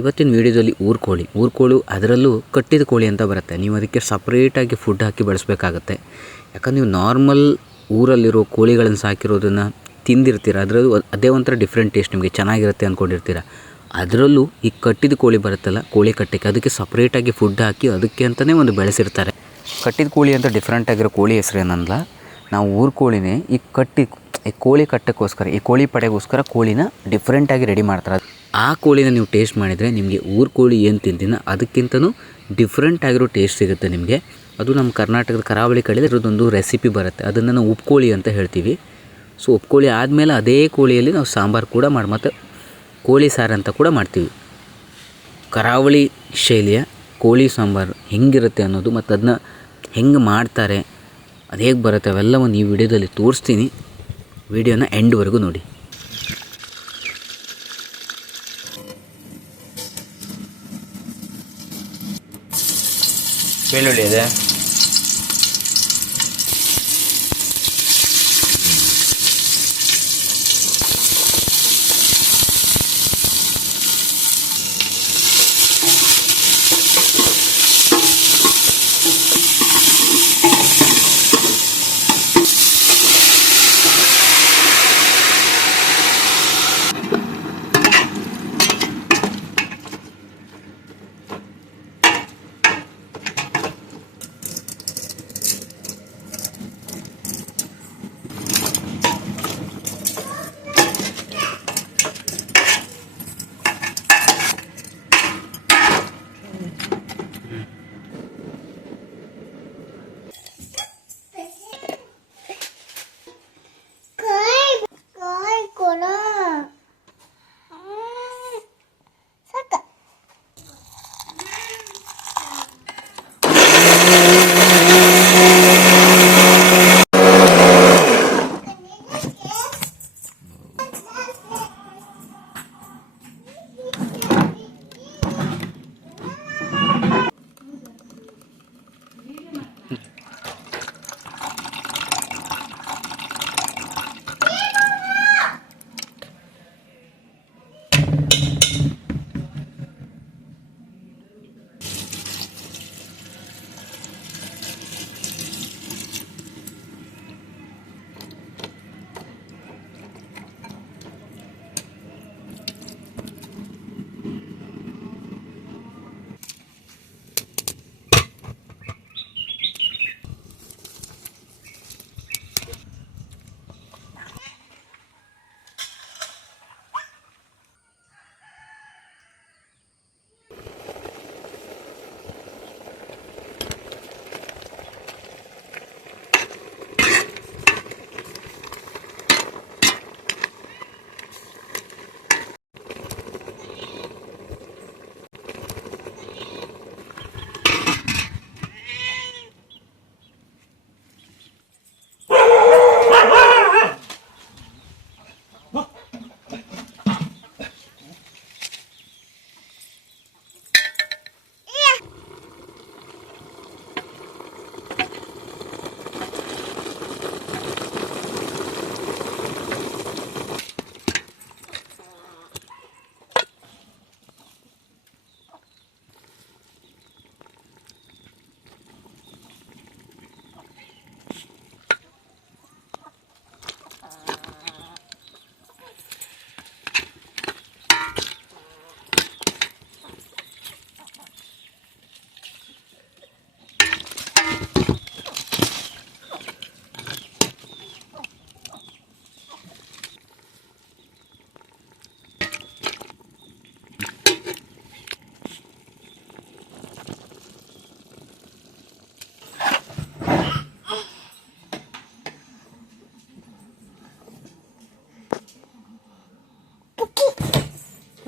ಇವತ್ತಿನ ವೀಡಿಯೋದಲ್ಲಿ ಊರು ಕೋಳಿ. ಊರು ಕೋಳಿ ಅದರಲ್ಲೂ ಕಟ್ಟಿದ ಕೋಳಿ ಅಂತ ಬರುತ್ತೆ. ನೀವು ಅದಕ್ಕೆ ಸಪ್ರೇಟಾಗಿ ಫುಡ್ ಹಾಕಿ ಬೆಳೆಸಬೇಕಾಗತ್ತೆ. ಯಾಕಂದ್ರೆ ನೀವು ನಾರ್ಮಲ್ ಊರಲ್ಲಿರೋ ಕೋಳಿಗಳನ್ನು ಸಾಕಿರೋದನ್ನು ತಿಂದಿರ್ತೀರ. ಅದರಲ್ಲೂ ಅದೇ ಒಂಥರ ಡಿಫ್ರೆಂಟ್ ಟೇಸ್ಟ್ ನಿಮಗೆ. ಚೆನ್ನಾಗಿರುತ್ತೆ ಅಂದ್ಕೊಂಡಿರ್ತೀರ ಅದರಲ್ಲೂ ಈ ಕಟ್ಟಿದ ಕೋಳಿ ಬರುತ್ತಲ್ಲ, ಕೋಳಿ ಕಟ್ಟಕ್ಕೆ ಅದಕ್ಕೆ ಸಪ್ರೇಟಾಗಿ ಫುಡ್ ಹಾಕಿ ಅದಕ್ಕೆ ಅಂತಲೇ ಒಂದು ಬೆಳೆಸಿರ್ತಾರೆ. ಕಟ್ಟಿದ ಕೋಳಿ ಅಂತ ಡಿಫ್ರೆಂಟ್ ಆಗಿರೋ ಕೋಳಿ ಹೆಸರು ಏನಲ್ಲ ನಾವು ಊರು ಕೋಳಿನೇ ಈ ಕಟ್ಟಿ, ಈ ಕೋಳಿ ಕಟ್ಟಕ್ಕೋಸ್ಕರ, ಈ ಕೋಳಿ ಪಡೆಗೋಸ್ಕರ ಕೋಳಿನ ಡಿಫ್ರೆಂಟಾಗಿ ರೆಡಿ ಮಾಡ್ತಾರೆ. ಆ ಕೋಳಿನ ನೀವು ಟೇಸ್ಟ್ ಮಾಡಿದರೆ ನಿಮಗೆ ಊರು ಕೋಳಿ ಏನು ತಿಂತೀನ ಅದಕ್ಕಿಂತನೂ ಡಿಫ್ರೆಂಟ್ ಆಗಿರೋ ಟೇಸ್ಟ್ ಸಿಗುತ್ತೆ ನಿಮಗೆ. ಅದು ನಮ್ಮ ಕರ್ನಾಟಕದ ಕರಾವಳಿ ಕಡೆ ಇರೋದೊಂದು ರೆಸಿಪಿ ಬರುತ್ತೆ. ಅದನ್ನು ನಾವು ಉಪ್ಕೋಳಿ ಅಂತ ಹೇಳ್ತೀವಿ. ಸೊ ಉಪ್ಕೋಳಿ ಆದಮೇಲೆ ಅದೇ ಕೋಳಿಯಲ್ಲಿ ನಾವು ಸಾಂಬಾರು ಕೂಡ ಮಾಡಿ, ಮತ್ತು ಕೋಳಿ ಸಾರು ಅಂತ ಕೂಡ ಮಾಡ್ತೀವಿ. ಕರಾವಳಿ ಶೈಲಿಯ ಕೋಳಿ ಸಾಂಬಾರು ಹೆಂಗಿರುತ್ತೆ ಅನ್ನೋದು ಮತ್ತು ಅದನ್ನ ಹೆಂಗೆ ಮಾಡ್ತಾರೆ ಅದು ಹೇಗೆ ಬರುತ್ತೆ ಅವೆಲ್ಲವನ್ನು ಈ ವಿಡಿಯೋದಲ್ಲಿ ತೋರಿಸ್ತೀನಿ. ವಿಡಿಯೋನ ಎಂಡ್ವರೆಗೂ ನೋಡಿ. 背了脸的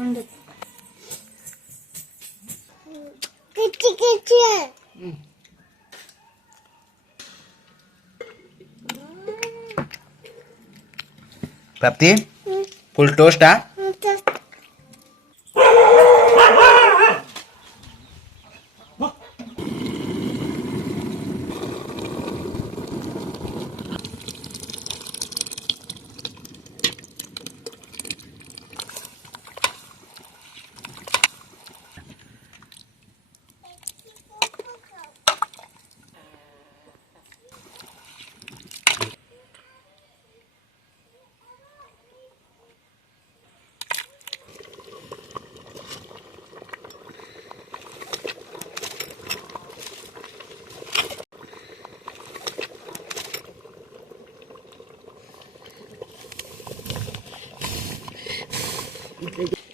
పండు ప్రాప్తి? ఫుల్ టోస్టా? టోస్ట్. Gracias.